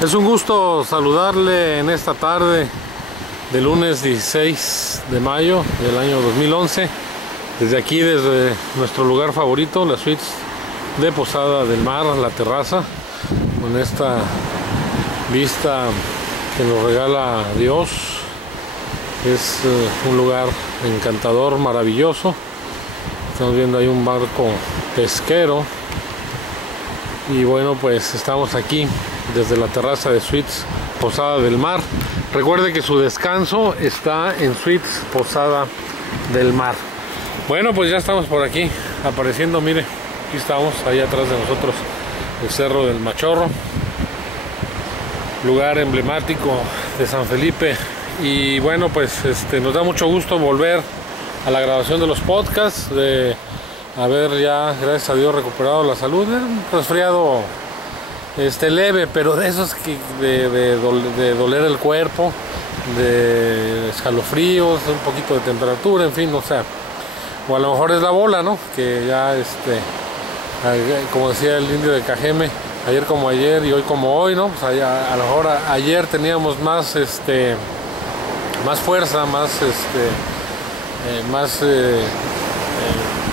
Es un gusto saludarle en esta tarde de lunes 16 de mayo del año 2011, desde aquí, desde nuestro lugar favorito, las suites de Posada del Mar, la terraza, con esta vista que nos regala Dios. Es un lugar encantador, maravilloso. Estamos viendo ahí un barco pesquero y bueno, pues estamos aquí desde la terraza de Suites Posada del Mar. Recuerde que su descanso está en Suites Posada del Mar. Bueno, pues ya estamos por aquí apareciendo. Mire, aquí estamos, allá atrás de nosotros, el Cerro del Machorro, lugar emblemático de San Felipe. Y bueno, pues nos da mucho gusto volver a la grabación de los podcasts, de haber ya, gracias a Dios, recuperado la salud. Era un resfriado leve, pero de esos que de doler el cuerpo, de escalofríos, un poquito de temperatura, en fin, o sea, o a lo mejor es la bola, ¿no? Que ya como decía el indio de Cajeme, ayer como ayer y hoy como hoy, ¿no? Pues a lo mejor ayer teníamos más más fuerza,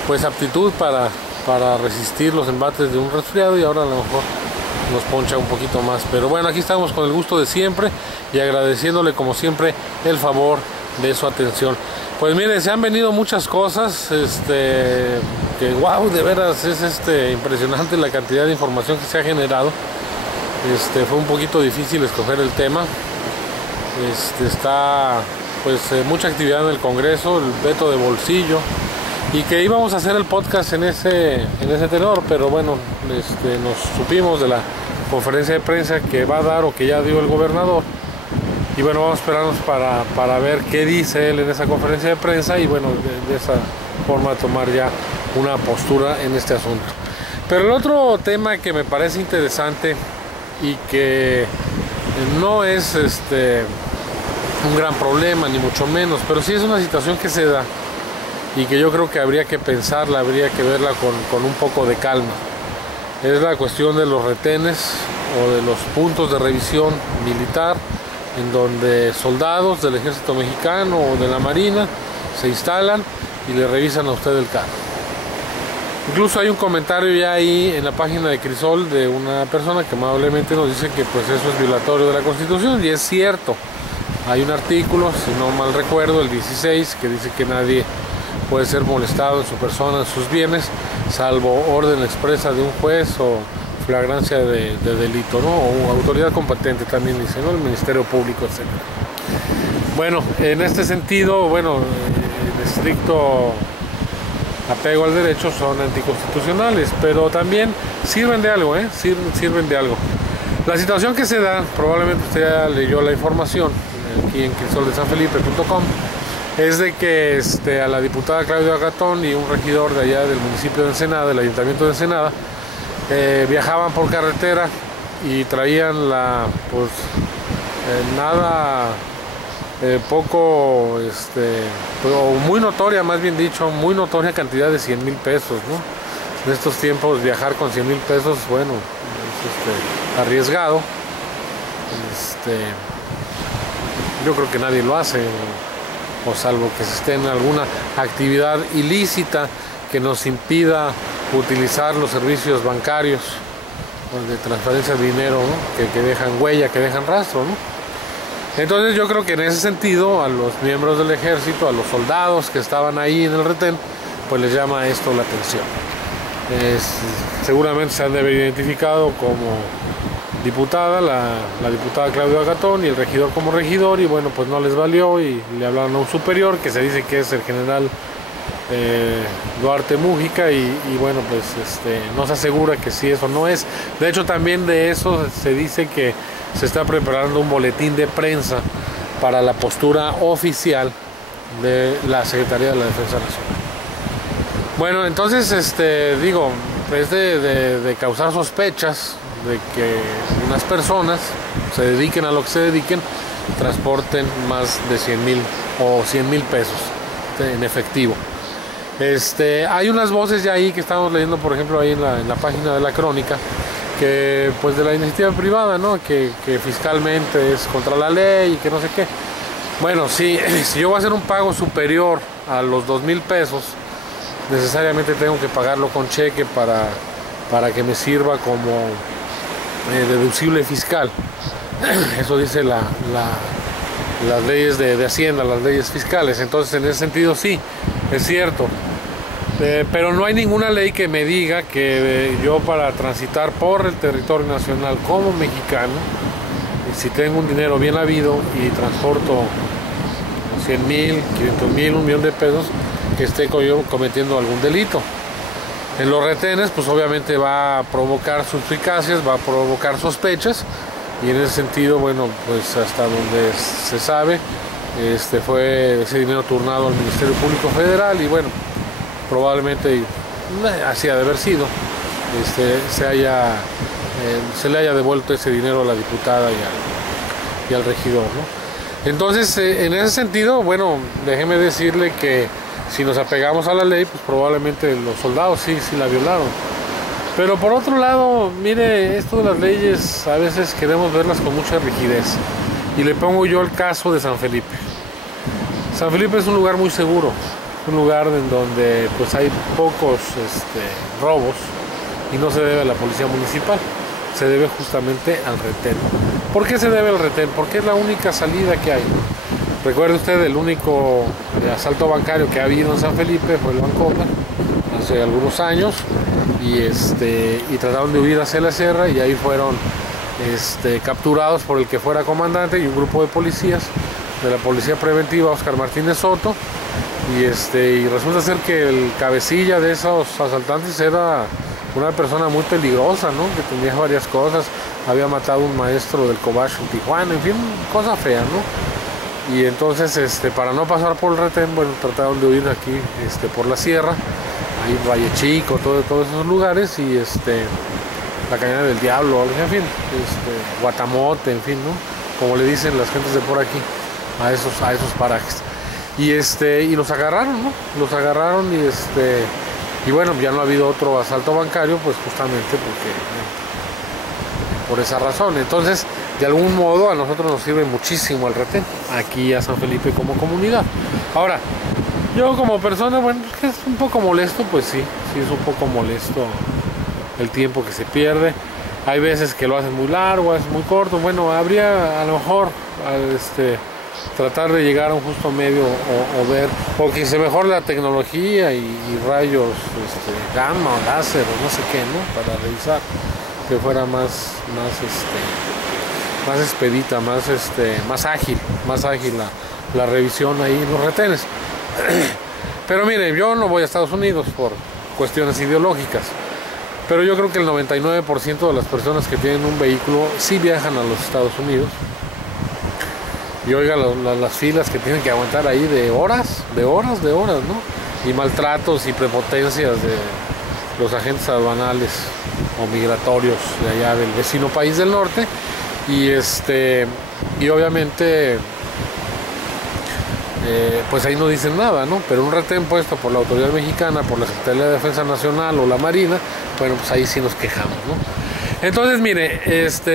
pues aptitud para resistir los embates de un resfriado, y ahora a lo mejor nos poncha un poquito más. Pero bueno, aquí estamos con el gusto de siempre y agradeciéndole como siempre el favor de su atención. Pues mire, se han venido muchas cosas, que wow, de veras es impresionante la cantidad de información que se ha generado. Fue un poquito difícil escoger el tema. Está pues mucha actividad en el Congreso, el veto de bolsillo, y que íbamos a hacer el podcast en ese tenor, pero bueno, nos supimos de la conferencia de prensa que va a dar o que ya dio el gobernador, y bueno, vamos a esperarnos para ver qué dice él en esa conferencia de prensa, y bueno, de esa forma tomar ya una postura en este asunto. Pero el otro tema que me parece interesante y que no es un gran problema, ni mucho menos, pero sí es una situación que se da y que yo creo que habría que pensarla, habría que verla con un poco de calma. Es la cuestión de los retenes o de los puntos de revisión militar, en donde soldados del ejército mexicano o de la marina se instalan y le revisan a usted el carro. Incluso hay un comentario ya ahí en la página de Crisol de una persona que amablemente nos dice que pues eso es violatorio de la Constitución, y es cierto. Hay un artículo, si no mal recuerdo, el 16, que dice que nadie puede ser molestado en su persona, en sus bienes, salvo orden expresa de un juez o flagrancia de delito, ¿no? O autoridad competente, también dice, ¿no? El Ministerio Público, etc. Bueno, en este sentido, bueno, el estricto apego al derecho son anticonstitucionales, pero también sirven de algo, sirven de algo. La situación que se da, probablemente usted ya leyó la información aquí en crisoldesanfelipe.com, es de que a la diputada Claudia Gatón y un regidor de allá del municipio de Ensenada, del ayuntamiento de Ensenada, viajaban por carretera y traían o muy notoria, más bien dicho, muy notoria cantidad de 100,000 pesos, ¿no? En estos tiempos viajar con 100,000 pesos, bueno, es arriesgado. Yo creo que nadie lo hace, o salvo que se esté en alguna actividad ilícita que nos impida utilizar los servicios bancarios de transferencia de dinero, ¿no? que dejan huella, que dejan rastro, ¿no? Entonces yo creo que en ese sentido a los miembros del ejército, a los soldados que estaban ahí en el retén, pues les llama esto la atención. Seguramente se han de haber identificado como diputada, la diputada Claudia Gatón, y el regidor como regidor, y bueno, pues no les valió y le hablaron a un superior que se dice que es el general Duarte Mújica, y bueno, pues no se asegura que sí eso no es. De hecho, también de eso se dice que se está preparando un boletín de prensa para la postura oficial de la Secretaría de la Defensa Nacional. Bueno, entonces es de causar sospechas de que unas personas se dediquen a lo que se dediquen, transporten más de 100,000 o 100,000 pesos en efectivo. Hay unas voces ya ahí que estamos leyendo, por ejemplo, ahí en la página de la Crónica, que pues de la iniciativa privada, ¿no? Que fiscalmente es contra la ley y que no sé qué. Bueno, si yo voy a hacer un pago superior a los 2,000 pesos, necesariamente tengo que pagarlo con cheque para que me sirva como deducible fiscal. Eso dice las leyes de Hacienda, las leyes fiscales. Entonces, en ese sentido sí, es cierto. Pero no hay ninguna ley que me diga que yo, para transitar por el territorio nacional como mexicano, si tengo un dinero bien habido y transporto 100,000, 500,000, 1,000,000 de pesos, que esté yo cometiendo algún delito. En los retenes, pues obviamente va a provocar suspicacias, va a provocar sospechas, y en ese sentido, bueno, pues hasta donde se sabe, fue ese dinero turnado al Ministerio Público Federal, y bueno, probablemente así ha de haber sido, se le haya devuelto ese dinero a la diputada y al regidor, ¿no? Entonces, en ese sentido, bueno, déjeme decirle que si nos apegamos a la ley, pues probablemente los soldados sí la violaron. Pero por otro lado, mire, esto de las leyes a veces queremos verlas con mucha rigidez. Y le pongo yo el caso de San Felipe. San Felipe es un lugar muy seguro, un lugar en donde pues hay pocos robos, y no se debe a la policía municipal, se debe justamente al retén. ¿Por qué se debe al retén? Porque es la única salida que hay. Recuerde usted, el único asalto bancario que ha habido en San Felipe fue el Bancomer, hace algunos años, y trataron de huir hacia la sierra, y ahí fueron capturados por el que fuera comandante y un grupo de policías de la Policía Preventiva, Oscar Martínez Soto, y resulta ser que el cabecilla de esos asaltantes era una persona muy peligrosa, ¿no? Que tenía varias cosas, había matado a un maestro del Cobach en Tijuana, en fin, cosa fea, ¿no? Y entonces, para no pasar por el retén, bueno, trataron de huir aquí, por la sierra, ahí Valle Chico, todos esos lugares, y la Cañada del Diablo, en fin, Guatamote, en fin, ¿no? Como le dicen las gentes de por aquí, a esos parajes. Y los agarraron, ¿no? Los agarraron, y bueno, ya no ha habido otro asalto bancario, pues justamente por esa razón. Entonces, de algún modo a nosotros nos sirve muchísimo el retén, aquí a San Felipe como comunidad. Ahora, yo como persona, bueno, es un poco molesto, pues sí es un poco molesto el tiempo que se pierde. Hay veces que lo hacen muy largo, es muy corto. Bueno, habría a lo mejor tratar de llegar a un justo medio, o ver, o que se mejore la tecnología y rayos gamma o láser o no sé qué, ¿no? Para revisar, que fuera más expedita, más ágil la revisión ahí en los retenes. Pero mire, yo no voy a Estados Unidos por cuestiones ideológicas, pero yo creo que el 99% de las personas que tienen un vehículo sí viajan a los Estados Unidos. Y oiga las filas que tienen que aguantar ahí de horas, ¿no? Y maltratos y prepotencias de los agentes aduanales o migratorios de allá del vecino país del norte. Y obviamente pues ahí no dicen nada, ¿no? Pero un retén puesto por la autoridad mexicana, por la Secretaría de Defensa Nacional o la Marina, bueno, pues ahí sí nos quejamos, ¿no? Entonces, mire,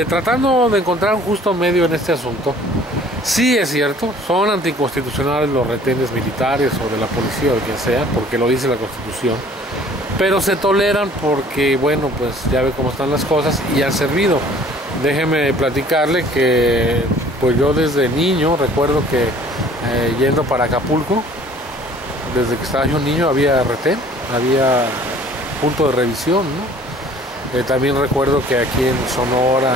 tratando de encontrar un justo medio en este asunto, sí es cierto, son anticonstitucionales los retenes militares o de la policía o de quien sea, porque lo dice la Constitución, pero se toleran porque, bueno, pues ya ve cómo están las cosas y han servido. Déjeme platicarle que pues yo desde niño recuerdo que yendo para Acapulco, desde que estaba yo niño había retén, había punto de revisión, ¿no? También recuerdo que aquí en Sonora,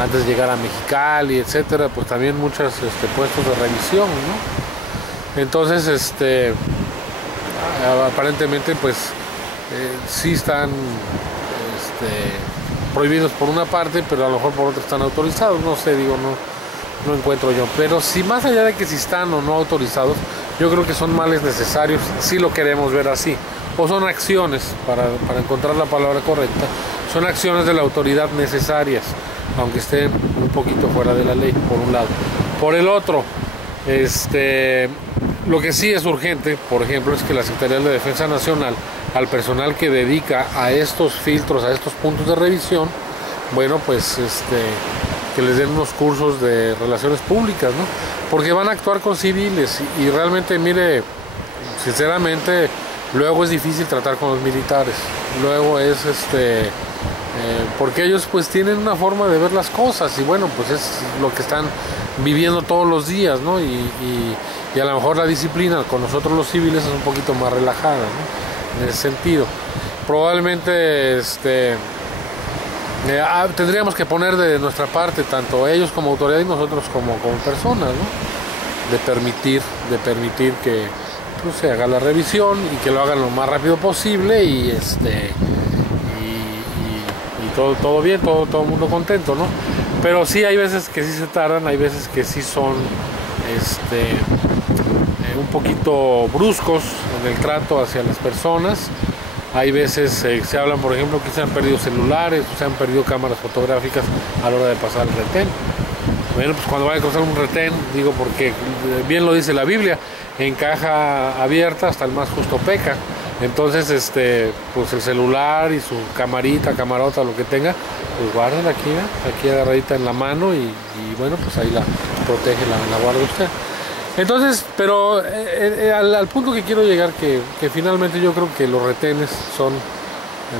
antes de llegar a Mexicali, etcétera, pues también muchos puestos de revisión, ¿no? Entonces, aparentemente, pues sí están prohibidos por una parte, pero a lo mejor por otra están autorizados, no sé, no encuentro yo. Pero si más allá de que si están o no autorizados, yo creo que son males necesarios, si lo queremos ver así, o son acciones, para encontrar la palabra correcta, son acciones de la autoridad necesarias, aunque estén un poquito fuera de la ley, por un lado. Por el otro, lo que sí es urgente, por ejemplo, es que la Secretaría de Defensa Nacional al personal que dedica a estos filtros, a estos puntos de revisión, bueno, pues que les den unos cursos de relaciones públicas, ¿no? Porque van a actuar con civiles y realmente, mire, sinceramente, luego es difícil tratar con los militares. Luego es porque ellos pues tienen una forma de ver las cosas y bueno, pues es lo que están viviendo todos los días, ¿no? Y a lo mejor la disciplina con nosotros los civiles es un poquito más relajada, ¿no? En ese sentido. Probablemente tendríamos que poner de nuestra parte, tanto ellos como autoridad y nosotros como personas, ¿no? De permitir que pues, se haga la revisión y que lo hagan lo más rápido posible y todo bien, todo el mundo contento, ¿no? Pero sí hay veces que sí se tardan, hay veces que sí son un poquito bruscos en el trato hacia las personas. Hay veces se hablan, por ejemplo, que se han perdido celulares, se han perdido cámaras fotográficas a la hora de pasar el retén. Bueno, pues cuando vaya a cruzar un retén, digo, porque bien lo dice la Biblia, en caja abierta hasta el más justo peca. Entonces, pues el celular y su camarota, lo que tenga, pues guárdela aquí agarradita en la mano y bueno, pues ahí la protege, la guarda usted. Entonces, pero al punto que quiero llegar, que finalmente yo creo que los retenes son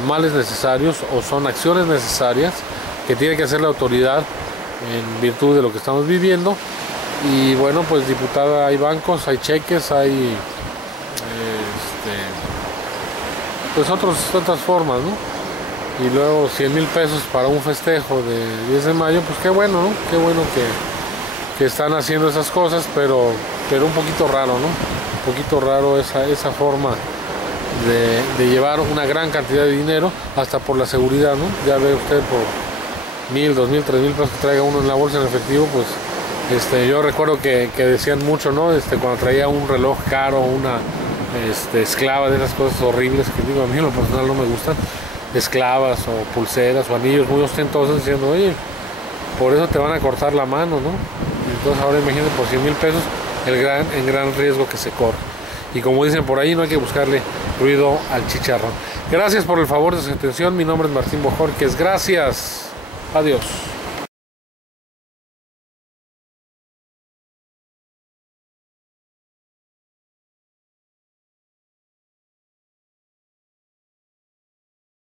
males necesarios o son acciones necesarias que tiene que hacer la autoridad en virtud de lo que estamos viviendo. Y bueno, pues diputada, hay bancos, hay cheques, hay pues otras formas, ¿no? Y luego 100,000 pesos para un festejo de 10 de mayo, pues qué bueno, ¿no? Qué bueno que están haciendo esas cosas, pero un poquito raro, ¿no? Un poquito raro esa forma de llevar una gran cantidad de dinero, hasta por la seguridad, ¿no? Ya ve usted por 1,000, 2,000, 3,000 pesos que traiga uno en la bolsa en efectivo, pues yo recuerdo que decían mucho, ¿no? Cuando traía un reloj caro, una esclava, de esas cosas horribles que digo, a mí en lo personal no me gustan, esclavas o pulseras o anillos muy ostentosos, diciendo, oye, por eso te van a cortar la mano, ¿no? Entonces ahora imagínate, por 100,000 pesos el gran riesgo que se corre. Y como dicen por ahí, no hay que buscarle ruido al chicharrón. Gracias por el favor de su atención. Mi nombre es Martín Bojorquez. Gracias. Adiós.